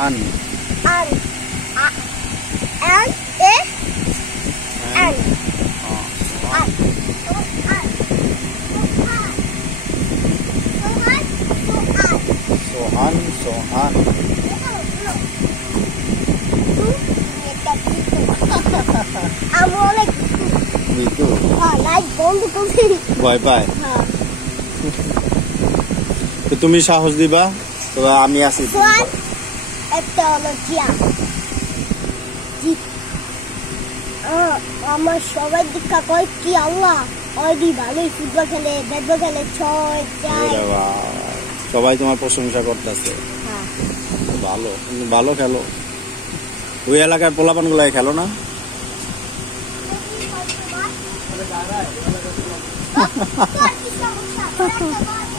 An An N A N আন সোহান সোহান আমি অনেক মৃদু লাইট বন্ধ করছি ভয় পায় তো তুমি সাহস দিবা তো আমি আছি সোহান একটা হলো জিয়া আমার সবাই দীক্ষা কয় কি আল্লাহ ওই দি ভালোই ফুটবল খেলে ব্যাটবল খেলে 6 সবাই তোমার প্রশংসা করতেছে ভালো তুমি ভালো খেলো ওই এলাকার পোলাপান গুলাই খেলো না হ্যাঁ